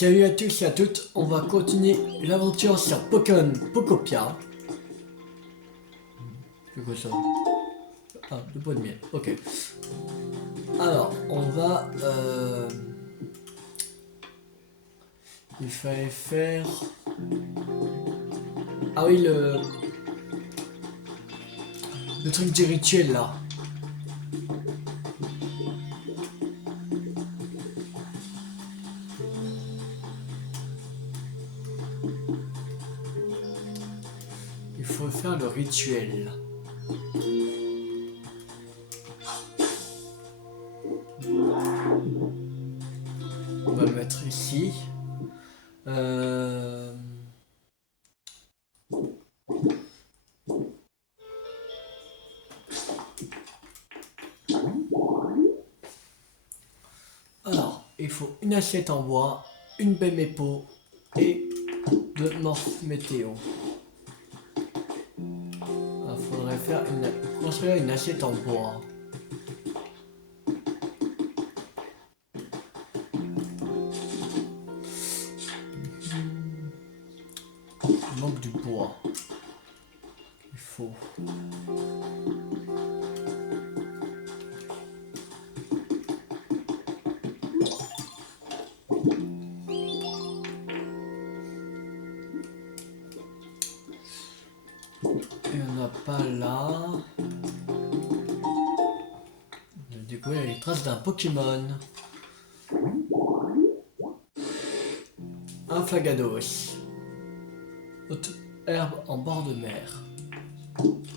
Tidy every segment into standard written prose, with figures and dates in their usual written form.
Salut à tous et à toutes, on va continuer l'aventure sur Pokémon Pokopia. C'est quoi ça? Ah, le pot de miel, ok. Alors, on va... Il fallait faire... Ah oui, le truc du rituel là. Il faut faire le rituel. On va le mettre ici. Alors, il faut une assiette en bois, une Bémépo et deux morphes météo. Il faudrait construire une assiette en bois. Il manque du bois. Il faut. Il n'y en a pas là. On a découvert les traces d'un Pokémon. Un Flagados. Haute herbe en bord de mer. Ok.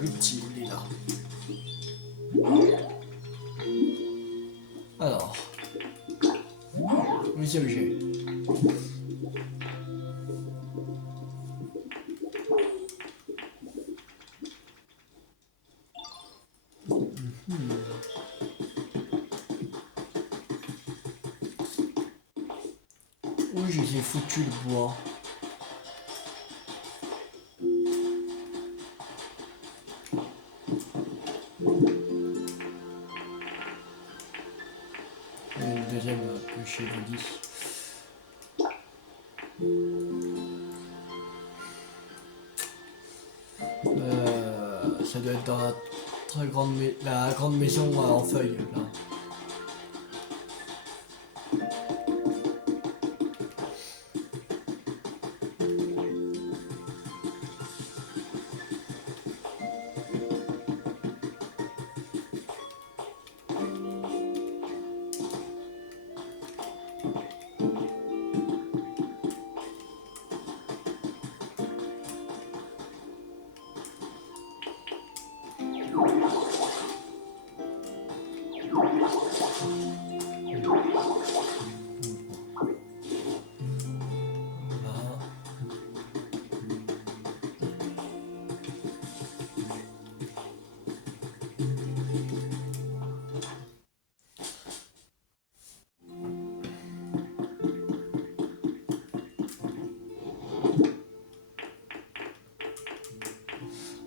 Gucci, il est là. Alors. Les objets. Où je les ai foutu le bois? Le deuxième chez Woody. Ça doit être dans la très grande, la grande maison en feuilles là.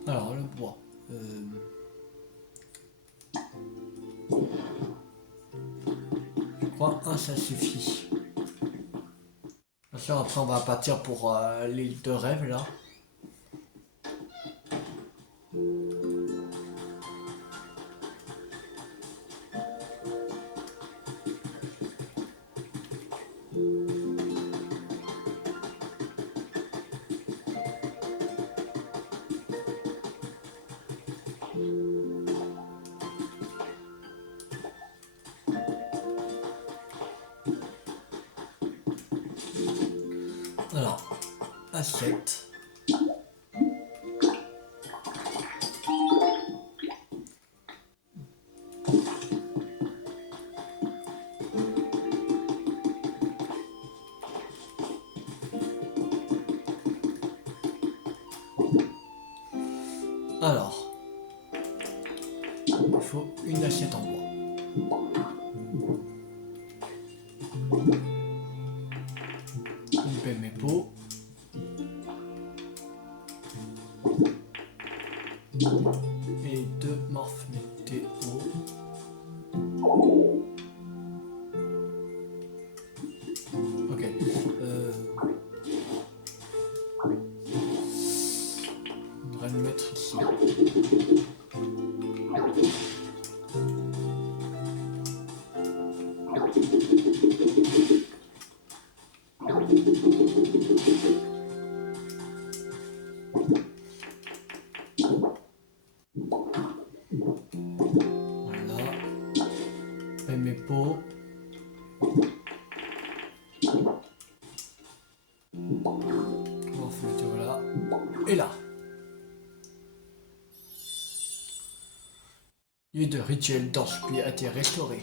Alors, le bois. Je crois un, ça suffit. Bien sûr, après, on va partir pour l'île de rêve, là. Alors, assiette. Alors, il faut une assiette en bois. Une Bémépo. Et 2 morphes météo. Ok. On va le mettre ici. Voilà. Et mes pots. Morphe météo là. Et là. Lieu de rituel d'Orspluie a été restauré.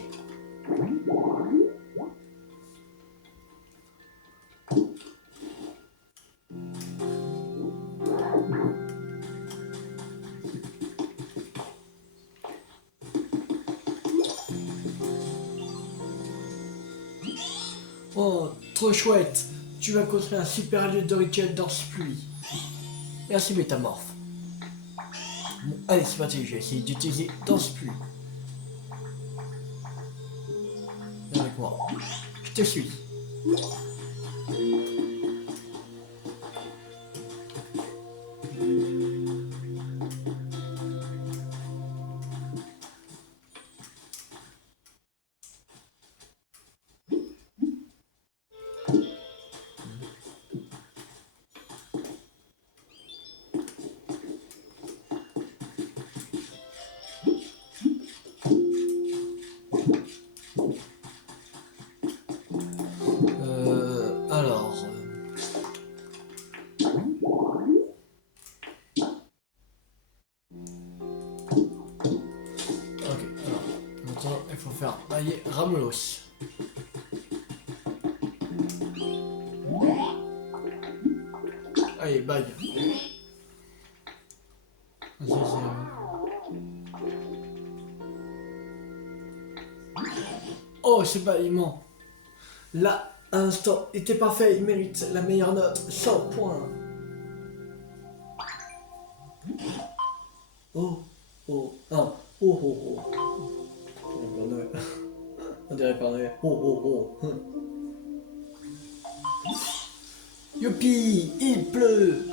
Oh, trop chouette! Tu vas construire un super lieu de rituel d'Orspluie. Merci Métamorphe. Bon, allez, c'est parti, je vais essayer d'utiliser Danse-Pluie. Viens avec moi. Je te suis. Alors... Ok, alors, maintenant il faut faire bailler Ramelos. Allez, baille. Oh, ce bâillement. Là, à l'instant, était parfait, il mérite la meilleure note, 100 points. Oh, oh, non, oh, oh, oh. On dirait pas vrai. Oh, oh, oh. Youpi, il pleut.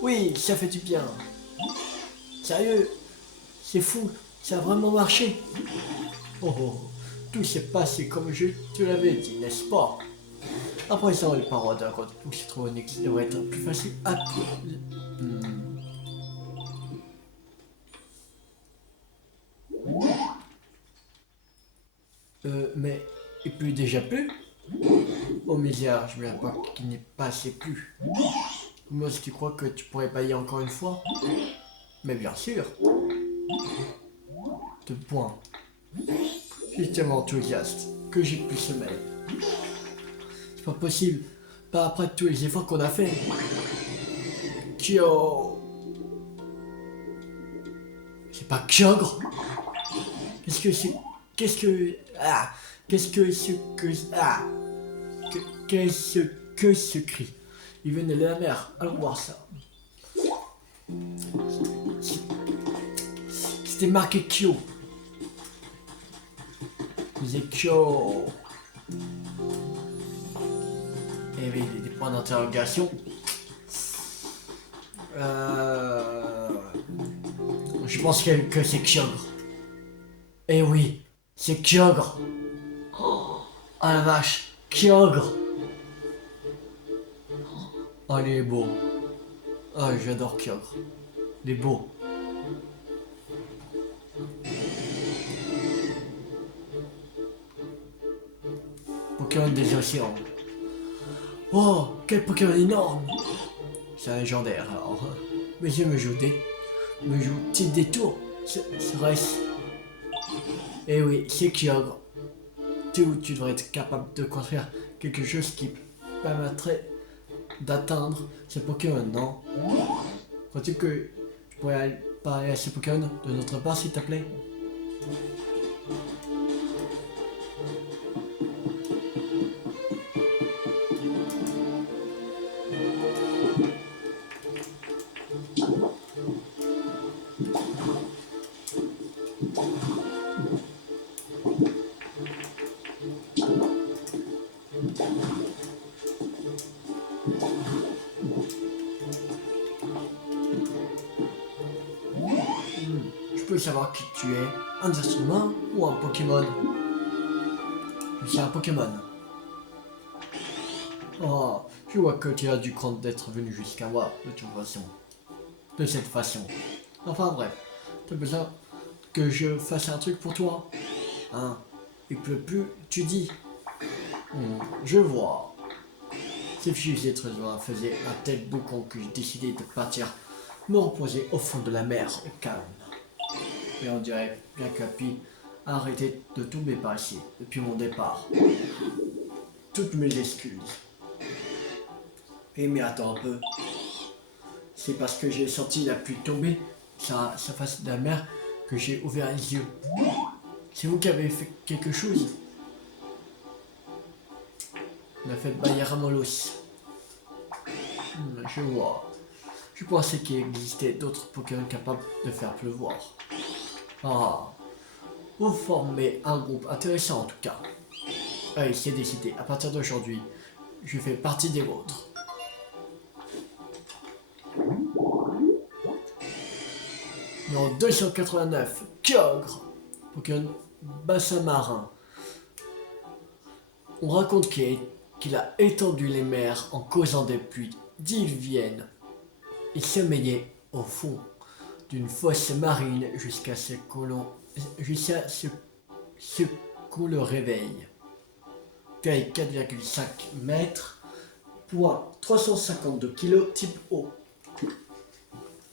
Oui, ça fait du bien. Sérieux, c'est fou, ça a vraiment marché. Oh, oh, tout s'est passé comme je te l'avais dit, n'est-ce pas? À présent, les parois d'un code électronique devraient être plus faciles à mais il pleut déjà plus? Oh misère, je me rappelle pas qu'il n'est pas assez plus. Moi, est-ce que tu crois que tu pourrais bailler encore une fois? Mais bien sûr. 2 points. Je suis tellement enthousiaste que j'ai plus sommeil. C'est pas possible. Pas après tous les efforts qu'on a fait. Kyo. C'est pas Kyogre. Qu'est-ce que c'est? Qu'est-ce que... Ah. Qu'est-ce que ce que... Ah. Qu'est-ce que ce cri? Il venait de la mer. Allons voir ça. C'était marqué Kyo. C'est Kyo. Et oui, il y a des points d'interrogation. Je pense que c'est Kyogre. Eh oui, c'est Kyogre. Oh, ah la vache, Kyogre. Oh, il est beau. Oh, j'adore Kyogre. Il est beau. Pokémon des océans. Oh, quel Pokémon énorme. C'est un légendaire alors. Mais je me joue-t-il des tours? Serait-ce? Eh oui, c'est Kyogre. Tu devrais être capable de construire quelque chose qui permettrait d'atteindre ce Pokémon, non? Crois-tu que tu pourrais parler à ce Pokémon de notre part, s'il te plaît? Je peux savoir qui tu es? Un être humain ou un Pokémon? Je suis un Pokémon. Oh, je vois que tu as du compte d'être venu jusqu'à moi, de toute façon. De cette façon. Enfin bref, t'as besoin que je fasse un truc pour toi? Hein? Il pleut plus, tu dis? Je vois. Ces fichus êtres humains faisaient un tel boucan que j'ai décidé de partir me reposer au fond de la mer, au calme. Et on dirait bien qu'Happy a arrêté de tomber par ici depuis mon départ. Toutes mes excuses. Et mais attends un peu. C'est parce que j'ai senti la pluie tomber sur la surface de la mer que j'ai ouvert les yeux. C'est vous qui avez fait quelque chose? On a fait baillir à Molos. Je vois. Je pensais qu'il existait d'autres Pokémon capables de faire pleuvoir. Ah, vous formez un groupe intéressant en tout cas. Allez, c'est décidé. À partir d'aujourd'hui, je fais partie des vôtres. Numéro 289, Kyogre. Pokémon bassin marin. On raconte qu'il a étendu les mers en causant des pluies diluviennes et sommeillait au fond d'une fosse marine jusqu'à ce qu'on le réveille. Taille 4,5 mètres, poids 352 kg, type eau.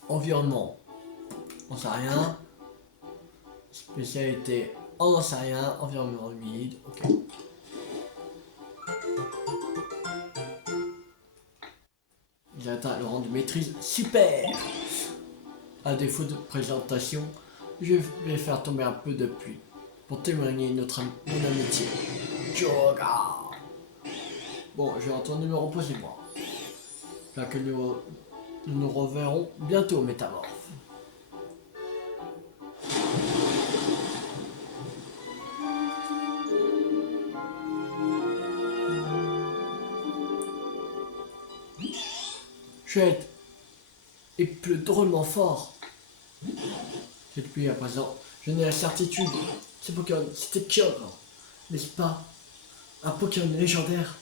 Environnement, on sait rien. Spécialité, on n'en sait rien. Environnement humide, ok. Il atteint le rang de maîtrise super. À défaut de présentation, je vais faire tomber un peu de pluie pour témoigner mon amitié. Joga. Bon, je vais retourner me reposer moi. Là que nous nous reverrons bientôt, métamorphe. Chouette, il pleut drôlement fort. Cette pluie à présent, je n'ai la certitude. Ce Pokémon, c'était Kyogre, n'est-ce pas? Un Pokémon légendaire.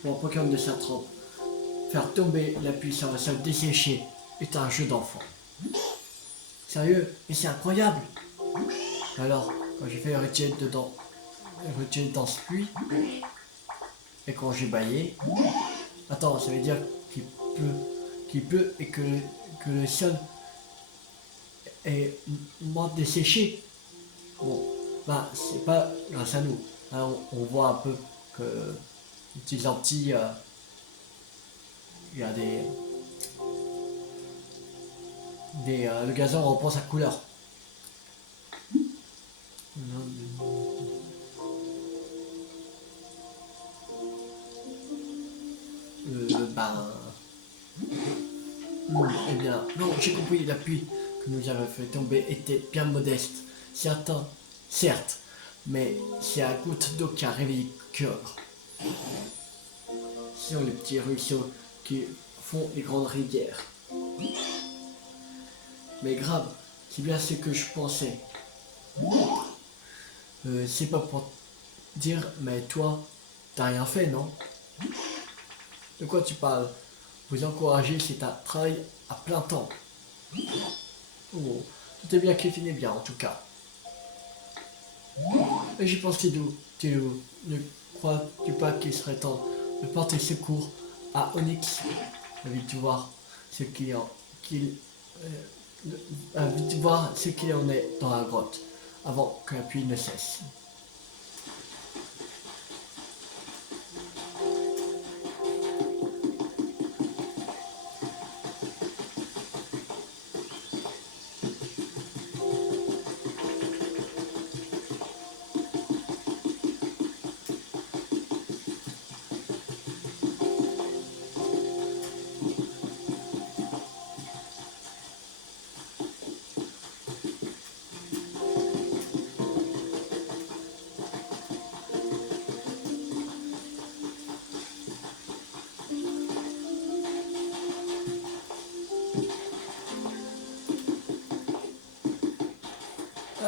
Pour un Pokémon de sa trempe, faire tomber la pluie sur le sol desséché est un jeu d'enfant. Sérieux? Et c'est incroyable. Alors, quand j'ai fait retirer dans ce pluie, et quand j'ai baillé, attends, ça veut dire qu'il pleut et que le sol est moins desséché. Bon, bah, c'est pas grâce à nous. Hein, on voit un peu que les petits Antilles, il y a le gazon reprend sa couleur. Ben... eh bien, non, j'ai compris, la pluie que nous avons fait tomber était bien modeste. Certes, mais c'est la goutte d'eau qui a réveillé Kyogre. Ce sont les petits ruisseaux qui font les grandes rivières. Mais grave, c'est bien ce que je pensais. C'est pas pour dire, mais toi, t'as rien fait, non? De quoi tu parles? Vous encourager, c'est un travail à plein temps. Oh, tout est bien qui finit bien, en tout cas. Et j'y pense, Tidou. Ne crois-tu pas qu'il serait temps de porter secours à Onyx? Vite voir ce qu'il vite voir ce qu'il en est dans la grotte, avant que la pluie ne cesse.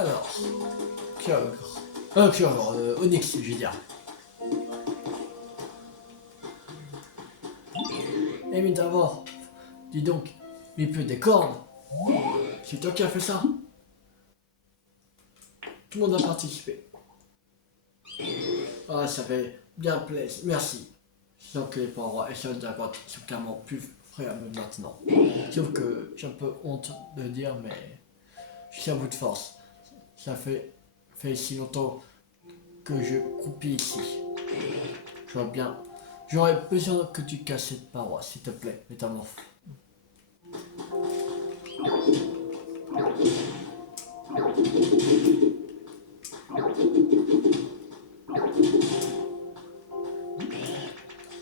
Alors, Kyogre. Kyogre, Onyx, je veux dire. Eh mais d'abord, dis donc, il pleut des cornes. C'est toi qui as fait ça. Tout le monde a participé. Ah, ça fait bien plaisir, merci. Donc les parois et celles de la grotte sont clairement plus friables maintenant. Sauf que j'ai un peu honte de dire, mais je suis à bout de force. Ça fait si longtemps que je croupis ici. Je vois bien. J'aurais besoin que tu casses cette paroi, s'il te plaît, métamorphe.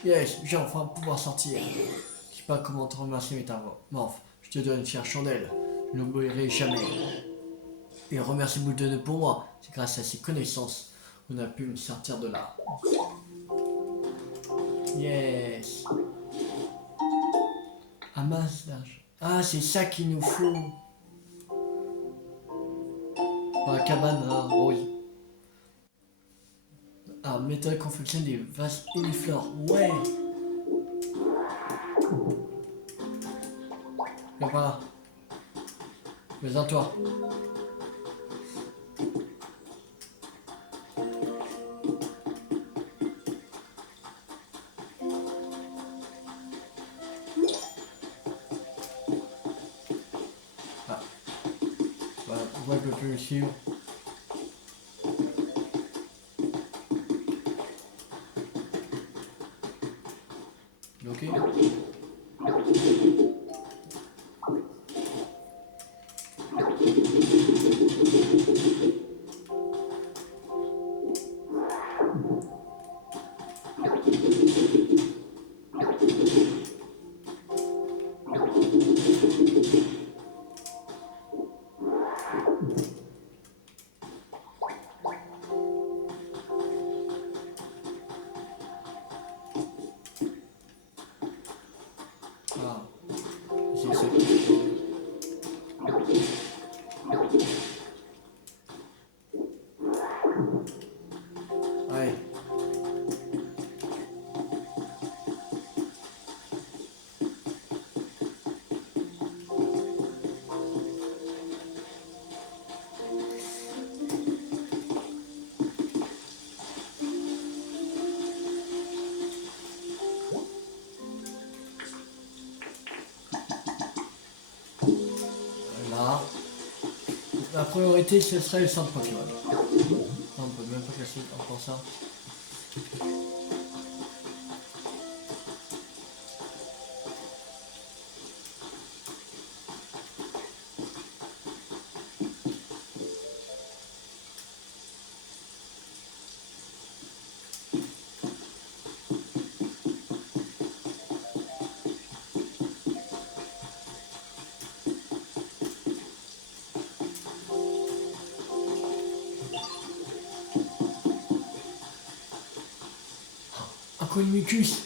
Yes, j'ai enfin pouvoir sortir. Je sais pas comment te remercier, métamorphe. Je te donne une fière chandelle. Je n'oublierai jamais. Et remercie Boulder pour moi. C'est grâce à ses connaissances qu'on a pu me sortir de là. Yes. Amasse d'argent. Ah, c'est ça qu'il nous faut. Pour la cabane, hein, oui. Ah, méthode confectionne des vases uniflores. Ouais. Et voilà. Mais à toi. Ah. Voilà, on voit que je peux le suivre. Ok. Ah. C'est ça. Ouais. Là. La priorité, ce serait le centre Pokémon. On peut même pas casser encore ça. Un Colmicus.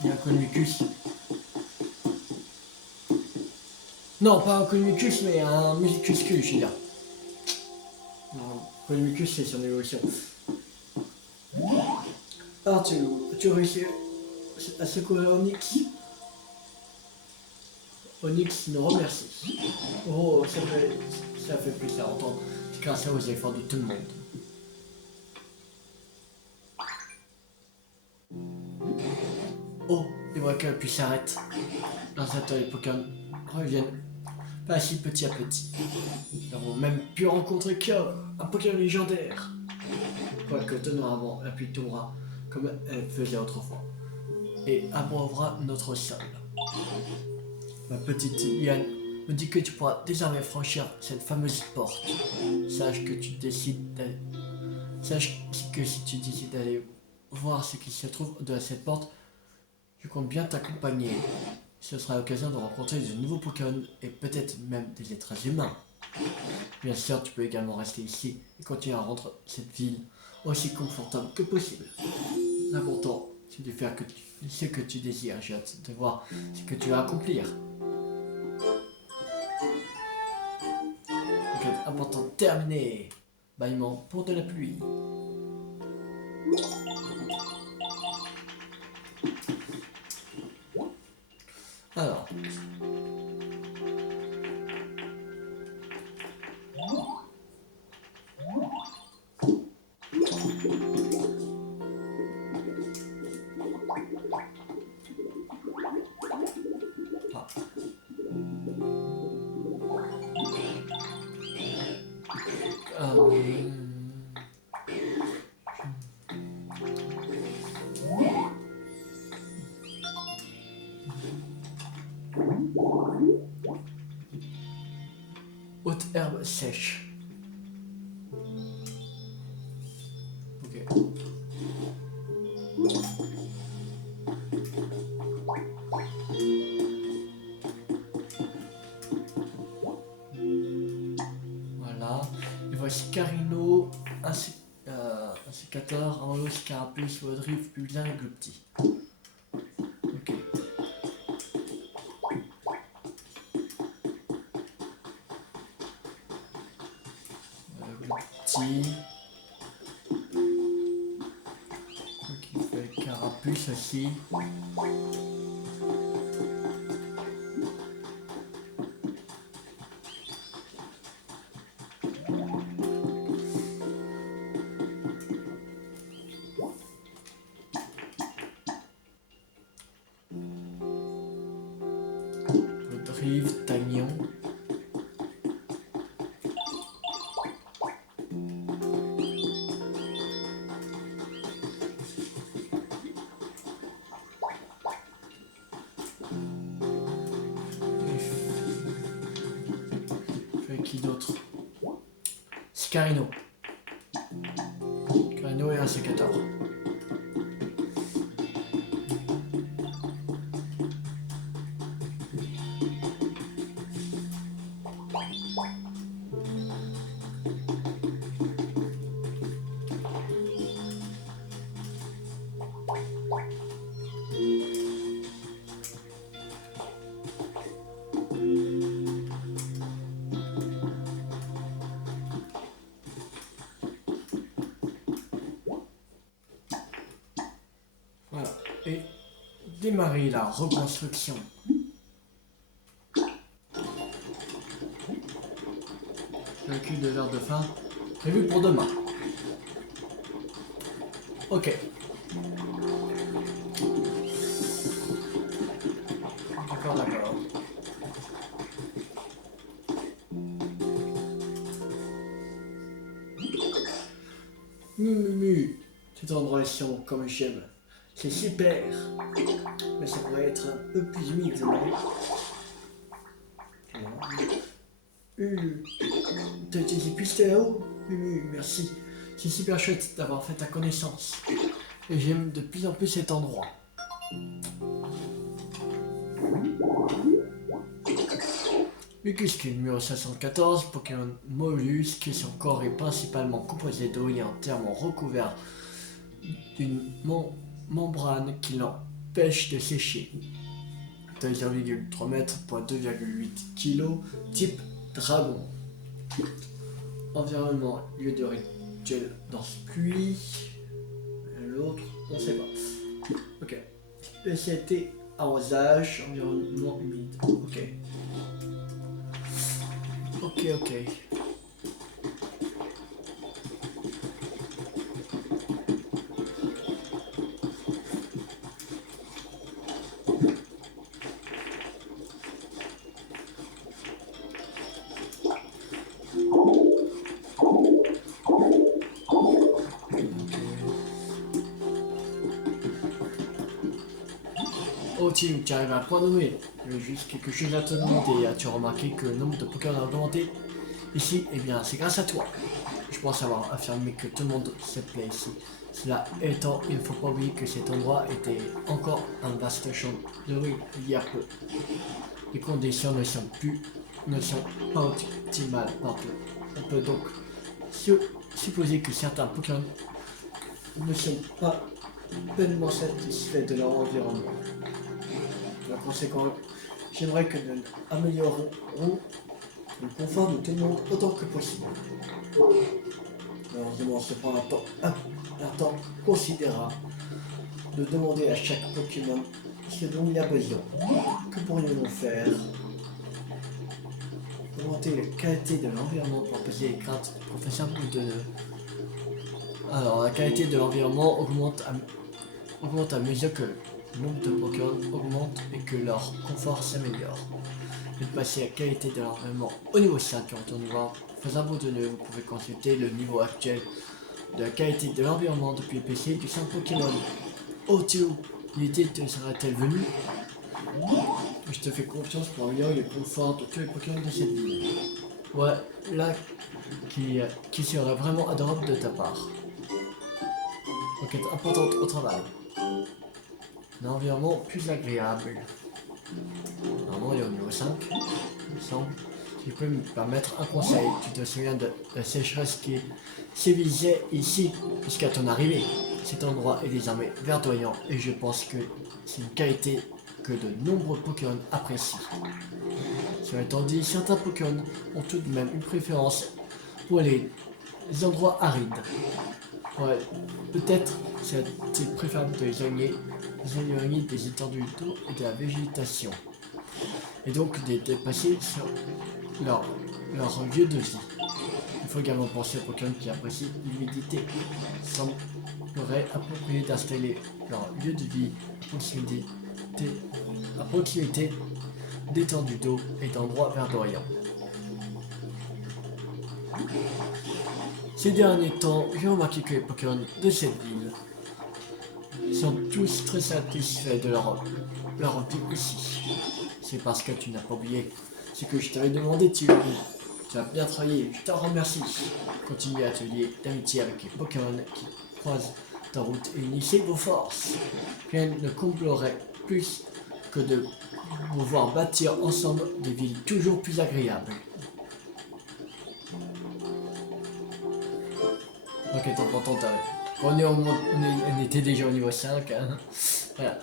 Il y a un Colmicus. Non, pas un Colmicus, mais un Muscuscus, je veux dire. Non, Colmicus, c'est son évolution. Alors, tu réussis à secourir Onyx. Onyx nous remercie. Oh, ça fait plaisir à entendre. C'est grâce aux efforts de tout le monde. Oh, les braqueurs puis s'arrêtent. Leurs ateliers Pokémon reviennent pas si petit à petit. Nous avons même pu rencontrer Kyogre, un Pokémon légendaire. Quoique tenant avant, la pluie tombera comme elle faisait autrefois et abreuvera notre sol. Ma petite Liane me dit que tu pourras désormais franchir cette fameuse porte. Sache que Sache que si tu décides d'aller voir ce qui se trouve de cette porte, je compte bien t'accompagner. Ce sera l'occasion de rencontrer de nouveaux Pokémon et peut-être même des êtres humains. Bien sûr, tu peux également rester ici et continuer à rendre cette ville aussi confortable que possible. L'important, c'est de faire ce que tu désires. J'ai hâte de voir ce que tu vas accomplir. important terminé. Bâillement pour de la pluie. Alors. Haute herbe sèche. Ok. Voilà. Et voici Carino, un sécateur, un lot, Scarapus, Wodrive, Pulsar et Glupti. Ok. Glupti. Donc il fait Carapuce aussi. Wodrive, Tagnon. Qui d'autre? Scarino. Scarino et un sécateur. Voilà. Et démarrer la reconstruction. Calcul de l'heure de fin prévu pour demain. Ok. D'accord, d'accord. Cet endroit est sombre comme j'aime. C'est super. Mais ça pourrait être un peu plus humide, non? T'as été pisté là-haut? Merci. C'est super chouette d'avoir fait ta connaissance. Et j'aime de plus en plus cet endroit. Lucusque numéro 514, Pokémon mollusque, son corps est principalement composé d'eau et entièrement recouvert d'une membrane qui l'empêche de sécher. Taille 0,3 m, poids 2,8 kg, type dragon. Environnement, lieu de rituel dense pluie. L'autre, on sait pas. Ok. Spécialité, arrosage, environnement humide. Ok. Ok. Oh Tim, tu arrives à un point nommé. Il y a juste quelque chose à te demander. As-tu remarqué que le nombre de Pokémon a augmenté ici? Eh bien, c'est grâce à toi. Je pense avoir affirmé que tout le monde se plaît ici. Cela étant, il ne faut pas oublier que cet endroit était encore un vaste champ de ruines il y a peu. Les conditions ne sont pas optimales partout. On peut donc supposer que certains Pokémon ne sont pas pleinement satisfaits de leur environnement. Par conséquent, j'aimerais que nous améliorons le confort de tout le monde autant que possible. Malheureusement, ça prend un temps considérable de demander à chaque Pokémon ce dont il a besoin. Que pourrions-nous faire? Augmenter la qualité de l'environnement pour apaiser les craintes du professeur boutonneux. Alors, la qualité de l'environnement augmente à mesure que le nombre de Pokémon augmente et que leur confort s'améliore. Pour passer la qualité de l'environnement au niveau 5 en retourne voir Professeur boutonneux, vous pouvez consulter le niveau actuel de la qualité de l'environnement depuis le PC du 5 Pokémon. Oh Théo, l'idée te sera-t-elle venue? Je te fais confiance pour améliorer le confort de tous les Pokémon de cette ville. Ouais, là, qui serait vraiment adorable de ta part. Enquête importante au travail. Un environnement plus agréable. Normalement, il est au niveau 5, il me semble. Si je peux me permettre un conseil, tu te souviens de la sécheresse qui sévissait ici jusqu'à ton arrivée. Cet endroit est désormais verdoyant et je pense que c'est une qualité que de nombreux Pokémon apprécient. Cela étant dit, certains Pokémon ont tout de même une préférence pour les endroits arides. Ouais, peut-être c'est préférable de les éloigner des étendues d'eau et de la végétation. Et donc de dépasser sur leur lieu de vie. Il faut également penser aux Pokémon qui apprécient l'humidité. Il semblerait approprié d'installer leur lieu de vie à proximité d'étendues d'eau et d'endroits verdoyants. Ces derniers temps, j'ai remarqué que les Pokémon de cette ville sont tous très satisfaits de leur vie ici. C'est parce que tu n'as pas oublié ce que je t'avais demandé, Thierry. Tu as bien travaillé, je t'en remercie. Continue l'atelier d'amitié avec les Pokémon qui croisent ta route et unissez vos forces. Rien ne comblerait plus que de pouvoir bâtir ensemble des villes toujours plus agréables. Ok, t'en prends ton temps. On était déjà au niveau 5. Hein. Voilà.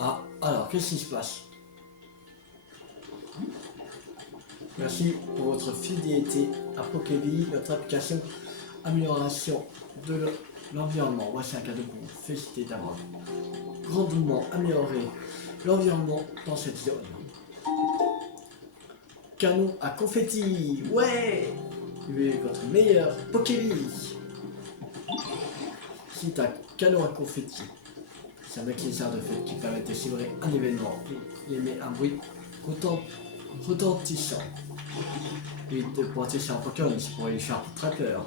Ah, alors, qu'est-ce qui se passe? Merci pour votre fidélité à Pokévi, notre application amélioration de l'environnement. Voici un cadeau pour vous féliciter d'avoir grandement amélioré l'environnement dans cette zone. Canon à confetti, ouais! Vous êtes votre meilleur Pokévi. C'est un canon à confetti. C'est un maquillage de fête qui permet de célébrer un événement et émet un bruit retentissant. Et de pointer sur un Pokémon, ça pourrait lui faire très peur.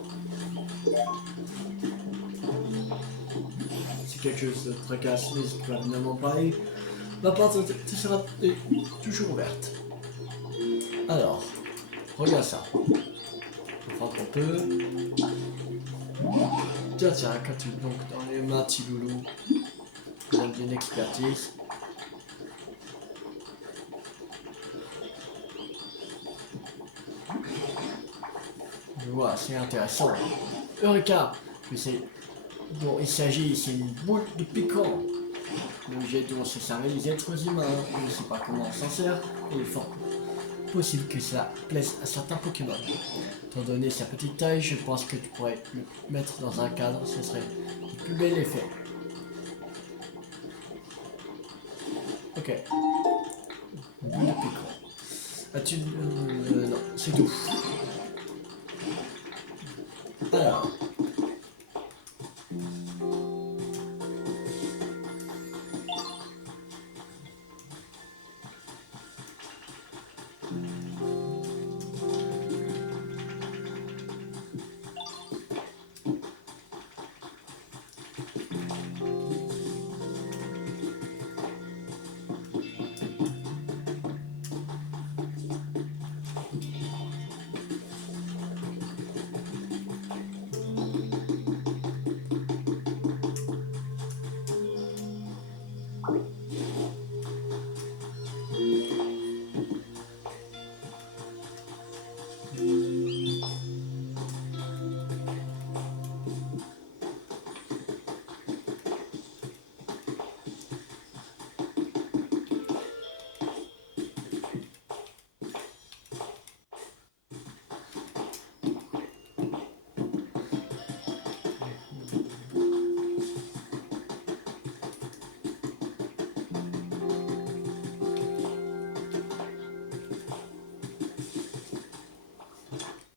Si quelque chose te tracasse, n'hésite pas à venir m'en parler. La porte sera toujours ouverte. Alors, regarde ça. On prend un peu. Tiens, quand tu donc dans les mains, petit loulou. Vous avez une expertise. Voilà, c'est intéressant. Eureka! Je sais dont il s'agit, c'est une boule de piquant. L'objet dont se servent les êtres humains. Je ne sais pas comment on s'en sert, et il est fort possible que cela plaise à certains Pokémon. Étant donné sa petite taille, je pense que tu pourrais le mettre dans un cadre, ce serait le plus bel effet. Ok. Boule de piquant. As-tu... non, c'est tout. Alors.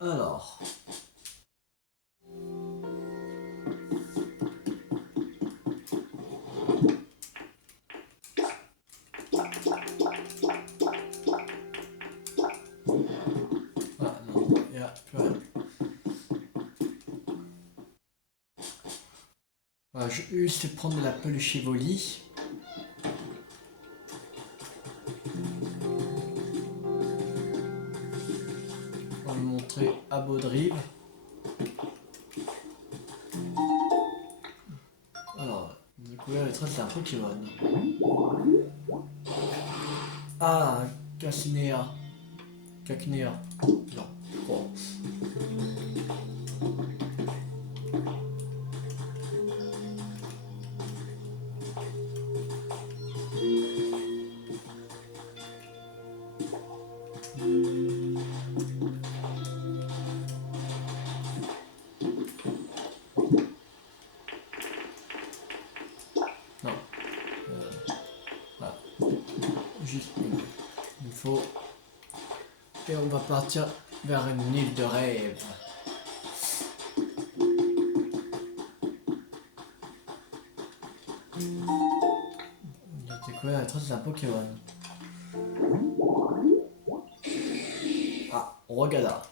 Alors. Ah non, il n'y a plus rien. Je vais juste prendre la peluche Evoli. On va le montrer à Baudrive. Alors, découvrir les traces d'un Pokémon. Ah, Cassinéa. Cacnea. Non, je crois. Non. Voilà. Juste une faut. Et on va partir vers une île de rêve. On a découvert la trace d'un Pokémon. Ah, Rogada.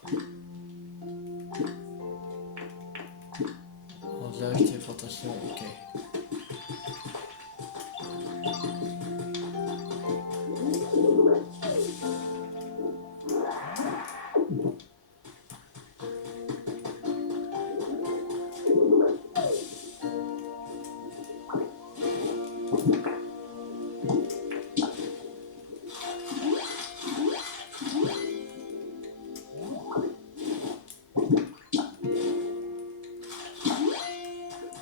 On dirait que téléportation, ok.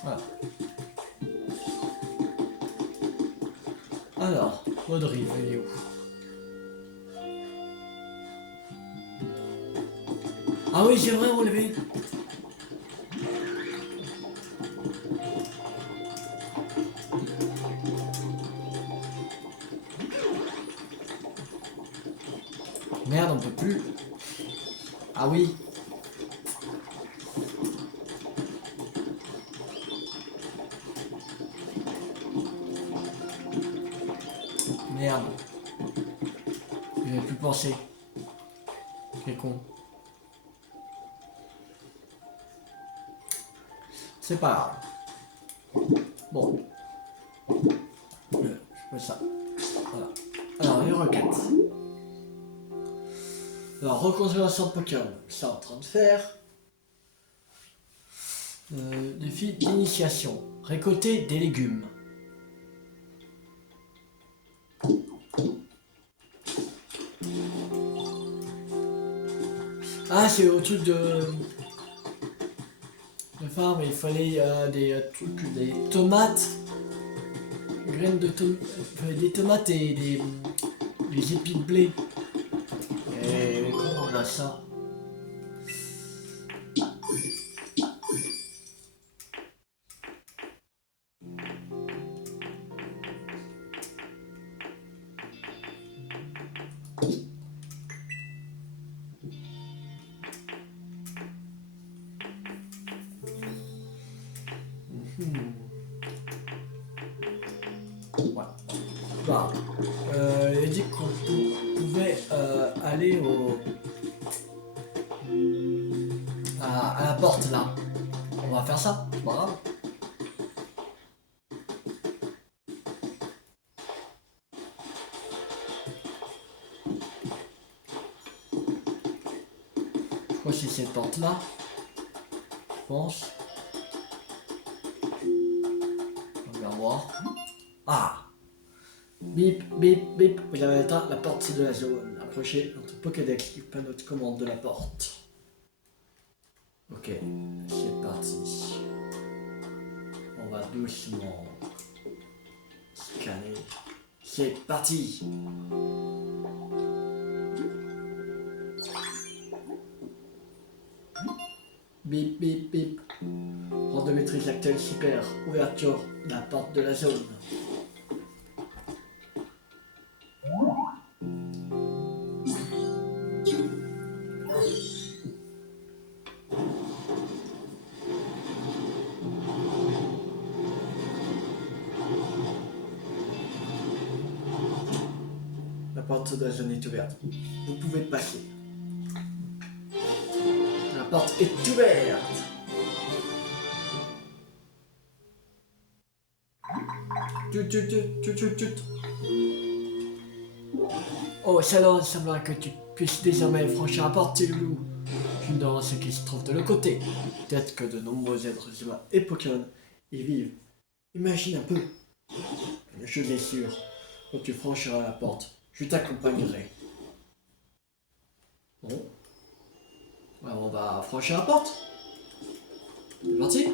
Voilà. Alors, Audrey, elle est où? Ah oui, c'est vrai, on l'avait. Merde, on peut plus. Ah oui. Merde. Je vais plus penser. Quel con. C'est pas grave. Bon. Je fais ça. Voilà. Alors, les requêtes. Alors, reconstruire un centre Pokémon. Ça, en train de faire. Défi d'initiation. Récolter des légumes. Ah, c'est au truc de farm, il fallait des trucs, des tomates, graines de des tomates et des épis de blé. Et comment on a ça? Ouais. Bah, il a dit qu'on pouvait aller à la porte là. On va faire ça, c'est pas grave. Je crois que c'est cette porte là. Je pense. On va voir. Ah! Bip, bip, bip. Vous avez atteint la porte de la zone. Approchez notre Pokédex qui prend notre commande de la porte. Ok, c'est parti. On va doucement scanner. C'est parti. Bip, bip, bip. Ordre de maîtrise actuelle super. Ouverture de la porte de la zone. porte de la zone est ouverte. Vous pouvez passer. La porte est ouverte. Tut. Oh, il semblerait que tu puisses désormais franchir la porte, Loulou. Je me demande ce qui se trouve de l'autre côté. Peut-être que de nombreux êtres humains et Pokémon y vivent. Imagine un peu. Je suis sûr, quand tu franchiras la porte, je t'accompagnerai. Bon. Alors on va franchir la porte. C'est parti.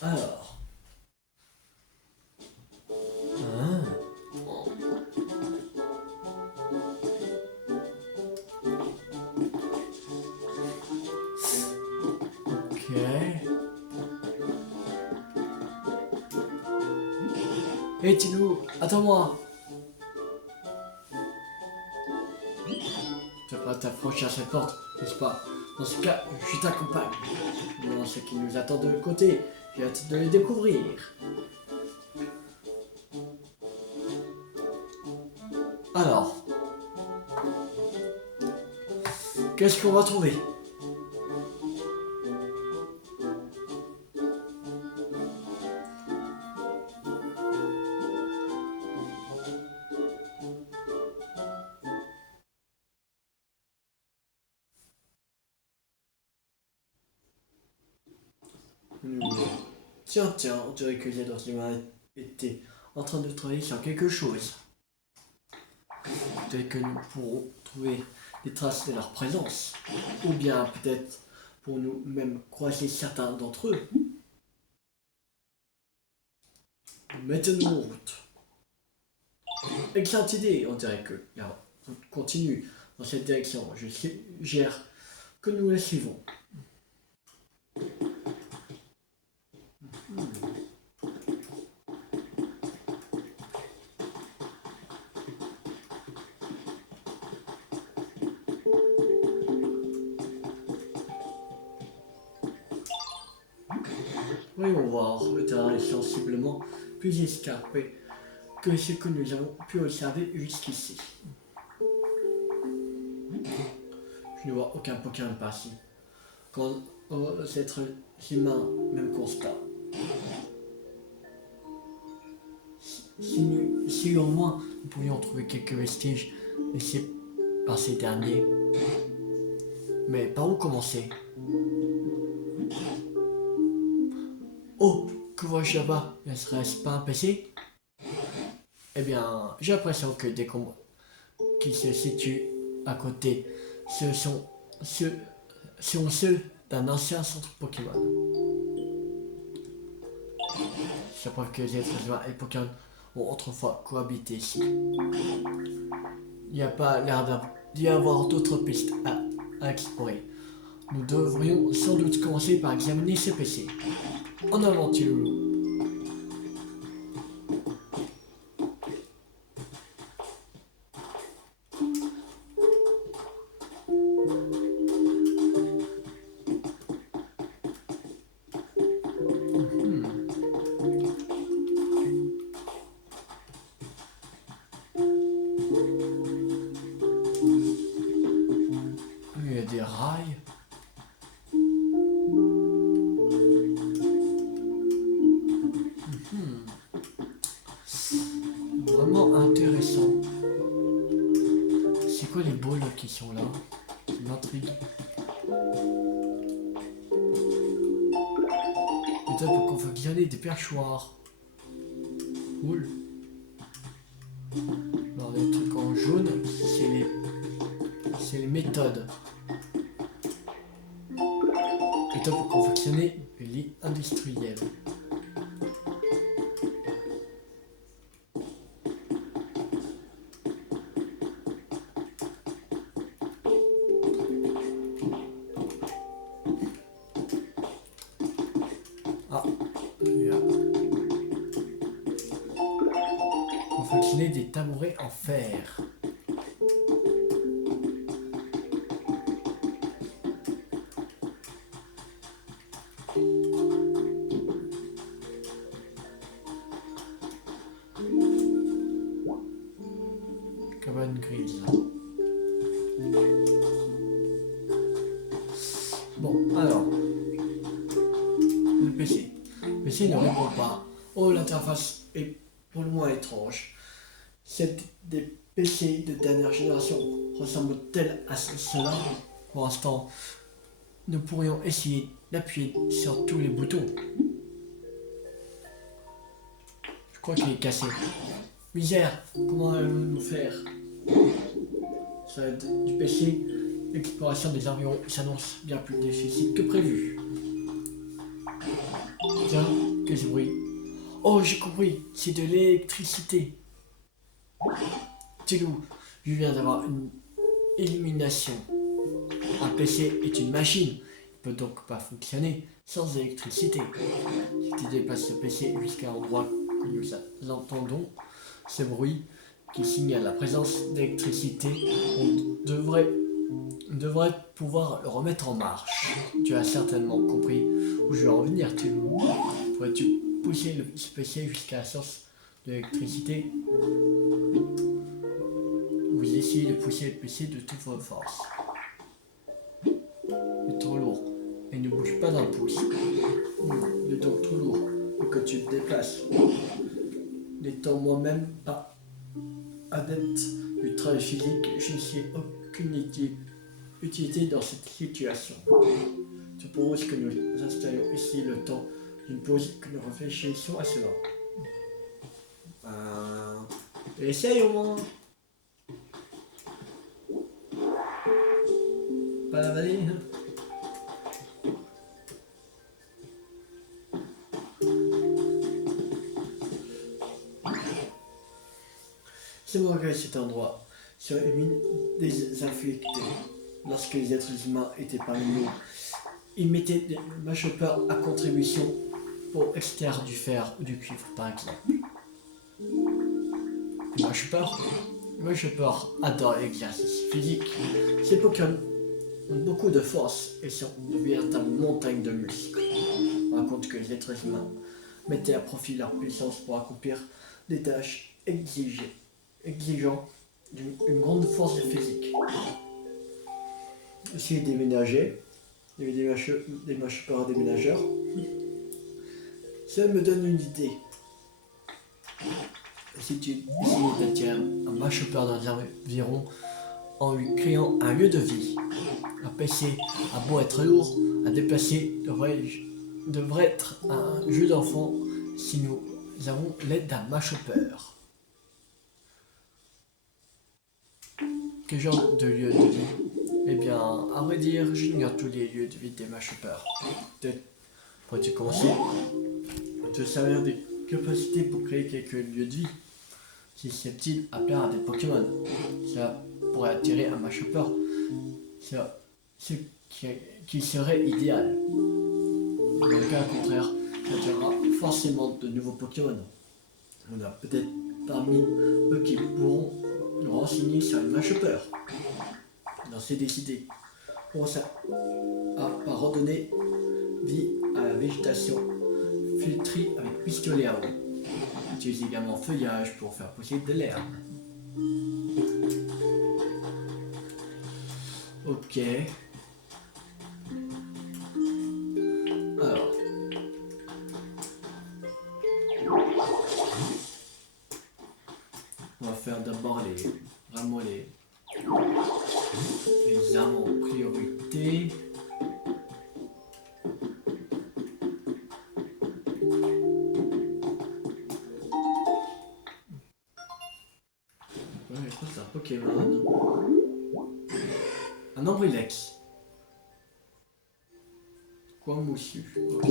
Alors. Ok. Hé Tilou, attends-moi. Tu vas pas franchir cette porte, n'est-ce pas? Dans ce cas, je t'accompagne. Non, ce qui nous attend de l'autre côté, j'ai hâte de le découvrir. Alors, qu'est-ce qu'on va trouver? Tiens, on dirait que les êtres humains étaient en train de travailler sur quelque chose. Peut-être que nous pourrons trouver des traces de leur présence. Ou bien peut-être pour nous même croiser certains d'entre eux. Mettez-nous en route. Excellente idée, on dirait que la route continue dans cette direction. Je suggère que nous la suivons. Voyons voir, le terrain est sensiblement plus escarpé que ce que nous avons pu observer jusqu'ici. Je ne vois aucun Pokémon par-ci. Quand les êtres humains, même constat. Si au moins nous pouvions trouver quelques vestiges laissés par ces derniers. Mais par où commencer? Oh, que vois-je là-bas? Ne serait-ce pas un PC? Eh bien, j'ai l'impression que des combats qui se situent à côté, sont ceux d'un ancien centre Pokémon. Je preuve que les êtres humains et Pokémon ont autrefois cohabité ici. Il n'y a pas l'air d'y avoir d'autres pistes à explorer. Nous devrions sans doute commencer par examiner ces PC. En avant, Tiloulou. Il y a des rails. Vraiment intéressant. C'est quoi les boules qui sont là? Ça m'intrigue. Peut-être pour confectionner des perchoirs. Cool. Alors les trucs en jaune, c'est les méthodes. Méthodes pour confectionner les lits industriels. Ah, confectionner des tabourets en fer. grise. Bon, alors, le PC. Le PC ne répond pas. Oh, l'interface est pour le moins étrange. Des PC de dernière génération ressemblent-elles à cela? Pour l'instant, nous pourrions essayer d'appuyer sur tous les boutons. Je crois qu'il est cassé. Misère, comment allons-nous faire? Ça va être du PC. L'exploration des environs s'annonce bien plus difficile que prévu. Tiens, quel bruit? Oh, j'ai compris, c'est de l'électricité. Tilou, je viens d'avoir une illumination. Un PC est une machine. Il ne peut donc pas fonctionner sans électricité. Si tu déplaces ce PC jusqu'à un endroit que nous entendons, ce bruit qui signale la présence d'électricité, on devrait pouvoir le remettre en marche. Tu as certainement compris où je veux en venir, Tilou. Pourrais-tu pousser ce PC jusqu'à la source de l'électricité? Vous essayez de pousser le PC de toute votre force. C'est trop lourd et ne bouge pas d'un pouce. Il est donc trop lourd pour que tu te déplaces. N'étant moi-même pas adepte du travail physique, je n'ai aucune utilité dans cette situation. Je propose que nous installions ici le temps d'une pause et que nous réfléchissions à cela. Essaye au moins. Pas la vallée. C'est moi que cet endroit sur une mine désaffectée. Lorsque les êtres humains étaient parmi nous, ils mettaient des mâchoppeurs à contribution pour extraire du fer ou du cuivre, par exemple. Les mâchoppeurs adorent l'exercice physique. Ces Pokémon ont beaucoup de force et sont de véritables montagnes de muscles. On raconte que les êtres humains mettaient à profit leur puissance pour accomplir des tâches exigeant une grande force physique. S'ils déménageaient, il y avait des mâchoppeurs déménageurs. Ça me donne une idée. Si tu essayais d'attirer un mâchoppeur dans les environs en lui créant un lieu de vie, un PC a beau être lourd, à déplacer devrait être un jeu d'enfant si nous avons l'aide d'un mâchoppeur. Quel genre de lieu de vie? Eh bien, à vrai dire, j'ignore tous les lieux de vie des mâchoppeurs. Peut-être pourrais-tu commencer à te servir des capacités pour créer quelques lieux de vie susceptibles à plaire à des Pokémon. Ça pourrait attirer un mâchoppeur, ce qui serait idéal. Dans le cas contraire, ça attirera forcément de nouveaux Pokémon. On a peut-être parmi eux qui pourront nous renseigner sur les mâchoppeurs. Dans ces décidés, commence par redonner vie à la végétation filtrée avec pistolet à eau. Utilise également feuillage pour faire pousser de l'herbe. Ok. Alors. On va faire d'abord vraiment les armes en priorité. Ouais, je crois que c'est un Pokémon. Un Ombrilex. Quoi, moussu? Ok.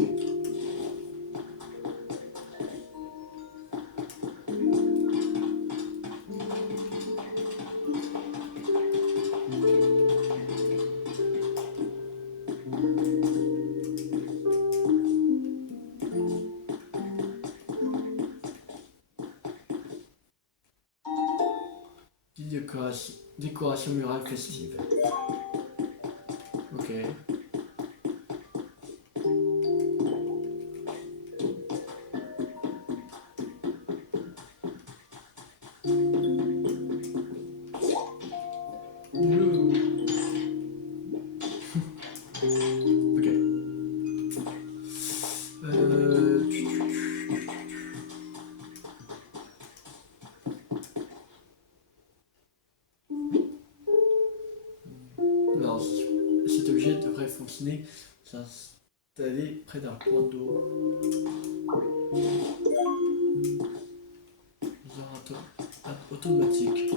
Décoration murale festive. Ok. Euh... Non, cet objet devrait fonctionner. S'installer près d'un point d'eau. Automatique.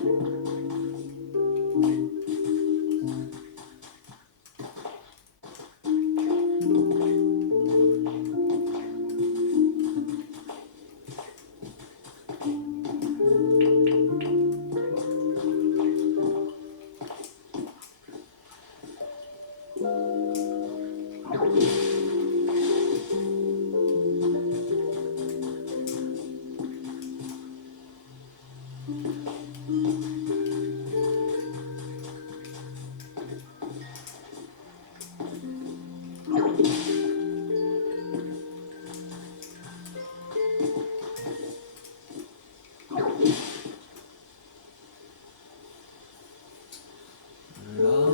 Là.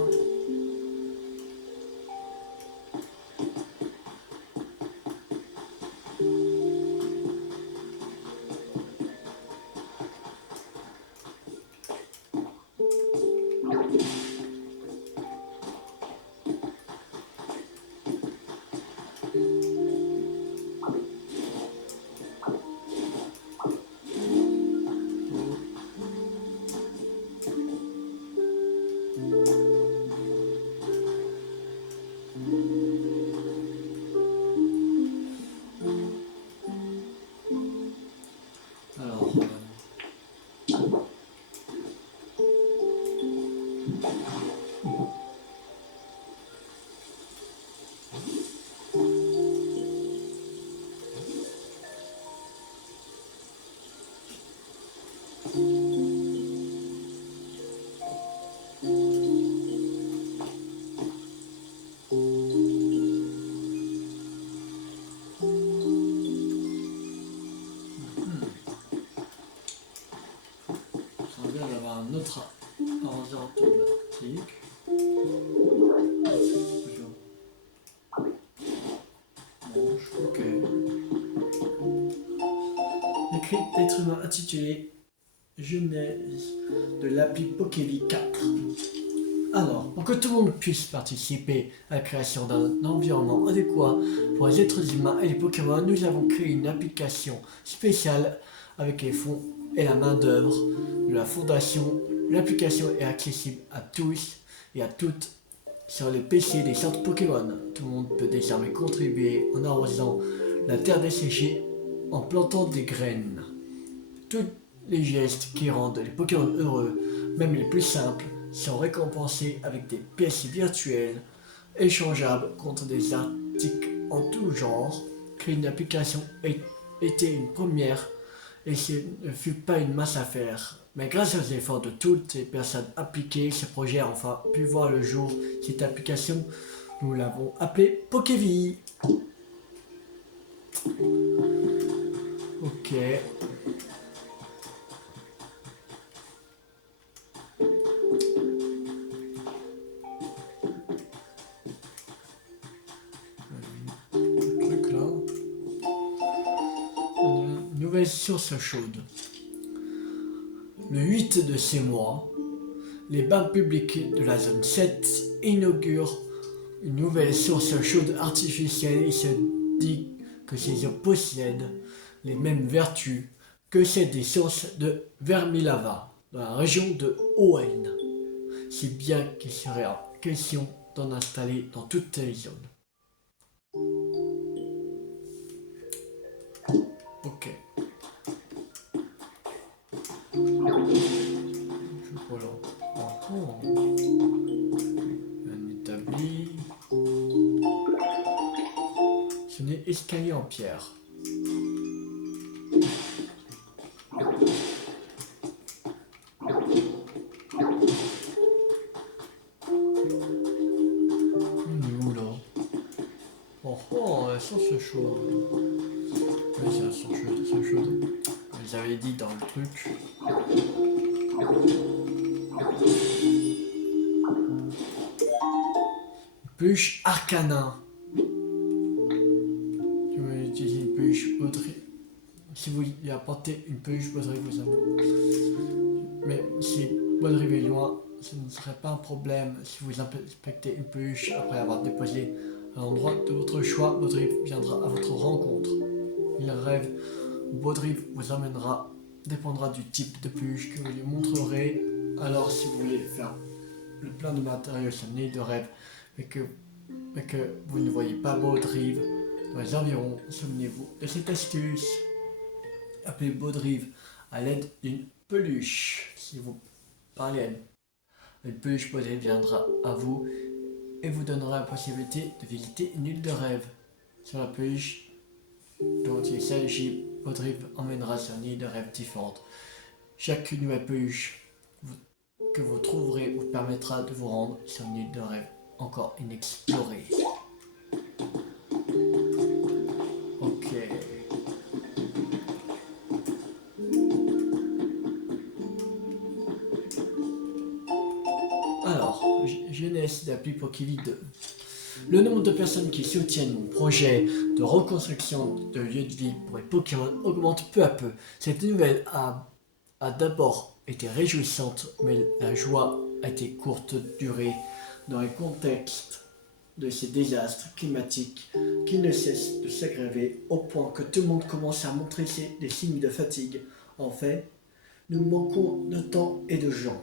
Alors, ça vient d'avoir un autre arroseur automatique. Manche, ok. Écrit d'être humain intitulé Genèse de l'appli Pokévi 4. Alors, pour que tout le monde puisse participer à la création d'un environnement adéquat pour les êtres humains et les Pokémon, nous avons créé une application spéciale avec les fonds et la main-d'œuvre de la fondation. L'application est accessible à tous et à toutes sur les PC des centres Pokémon. Tout le monde peut désormais contribuer en arrosant la terre desséchée, en plantant des graines. Tous les gestes qui rendent les Pokémon heureux, même les plus simples, sont récompensés avec des pièces virtuelles échangeables contre des articles en tout genre. Créer une application était une première et ce ne fut pas une mince affaire. Mais grâce aux efforts de toutes les personnes impliquées, ce projet a enfin pu voir le jour. Cette application, nous l'avons appelée Pokévi. Ok. Truc là. Une nouvelle source chaude. Le 8 de ces mois, les bains publics de la zone 7 inaugurent une nouvelle source chaude artificielle. Il se dit que ces eaux possèdent les mêmes vertus que celles des sources de Vermilava dans la région de Hoenn. Si bien qu'il serait en question d'en installer dans toutes les zones. Ok. Voilà. Un établi. Ce n'est escalier en pierre. Où là? Oh oh, la sauce chaude. Oui, c'est la sauce chaude. Comme ils avaient dit dans le truc. Bûche Arcana. Tu m'avais peluche Baudrive. Si vous lui apportez une peluche Baudrive, vous avez. Mais si Baudrive est loin, ce ne serait pas un problème. Si vous inspectez une peluche après avoir déposé à l'endroit de votre choix, Baudrive viendra à votre rencontre. Il rêve où Baudrive vous emmènera dépendra du type de peluche que vous lui montrerez. Alors, si vous voulez faire le plein de matériaux sur une île de rêve, mais que vous ne voyez pas Baudrive dans les environs, souvenez-vous de cette astuce. Appelez Baudrive à l'aide d'une peluche. Si vous parlez à une peluche, Baudrive viendra à vous et vous donnera la possibilité de visiter une île de rêve. Sur la peluche dont il s'agit, Baudrive emmènera sur une île de rêve différente. Chaque nouvelle peluche que vous trouverez vous permettra de vous rendre sur une île de rêve encore inexplorée. Ok. Alors, jeunesse d'appli Pokévi 2. Le nombre de personnes qui soutiennent mon projet de reconstruction de lieux de vie pour les Pokémon augmente peu à peu. Cette nouvelle a d'abord été réjouissante, mais la joie a été courte durée dans le contexte de ces désastres climatiques qui ne cessent de s'aggraver au point que tout le monde commence à montrer des signes de fatigue. En fait, nous manquons de temps et de gens.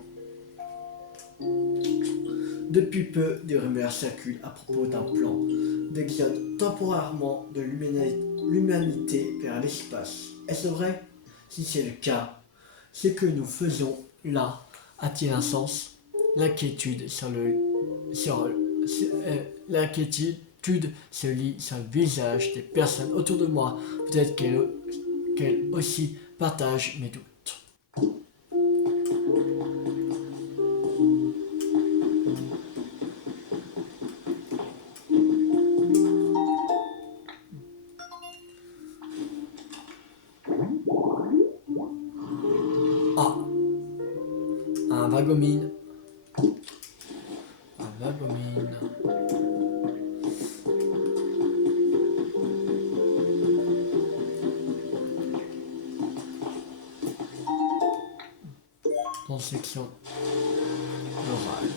Depuis peu, des rumeurs circulent à propos d'un plan d'exode temporairement de l'humanité vers l'espace. Est-ce vrai? Si c'est le cas, ce que nous faisons là a-t-il un sens? L'inquiétude l'inquiétude se lit sur le visage des personnes autour de moi. Peut-être qu'elles aussi partagent mes doutes. Ah, un vagomine. Un vagomine. Dans section d'oral.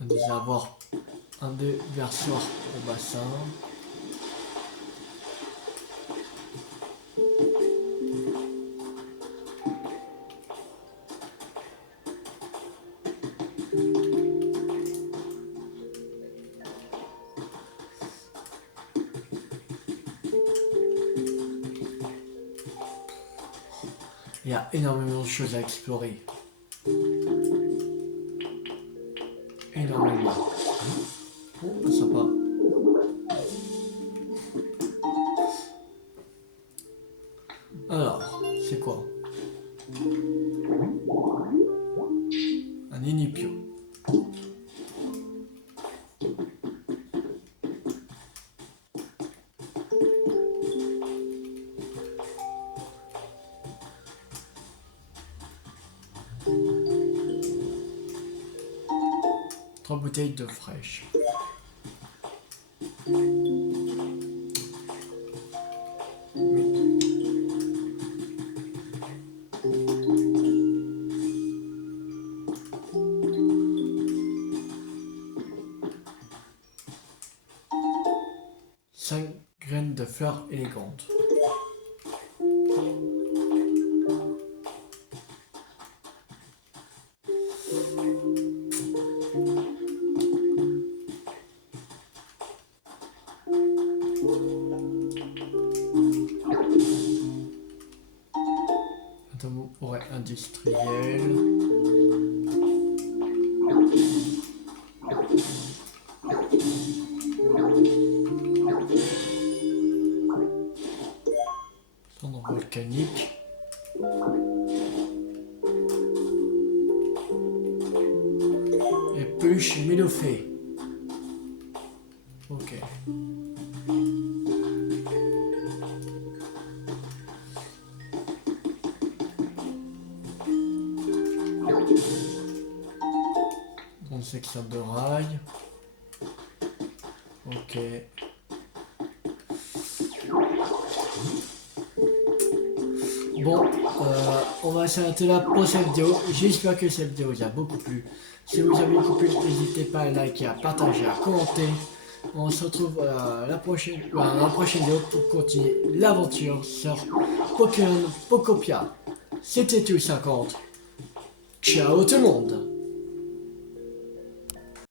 On disait avoir un déversoir au bassin. Il y a énormément de choses à explorer. Énormément. Oh, sympa. Alors, c'est quoi? Un Inipio. Trois bouteilles d'eau fraîche. Cinq graines de fleurs élégantes. Atome aurait industriel. Cendre volcanique. Et peluche mélophée. Ok. section de rail. Ok. Bon, on va s'arrêter là pour cette vidéo. J'espère que cette vidéo vous a beaucoup plu. Si vous avez beaucoup plu, n'hésitez pas à liker, à partager, à commenter. On se retrouve dans la prochaine vidéo pour continuer l'aventure sur Pokémon Pokopia. C'était tout 50. Ciao tout le monde!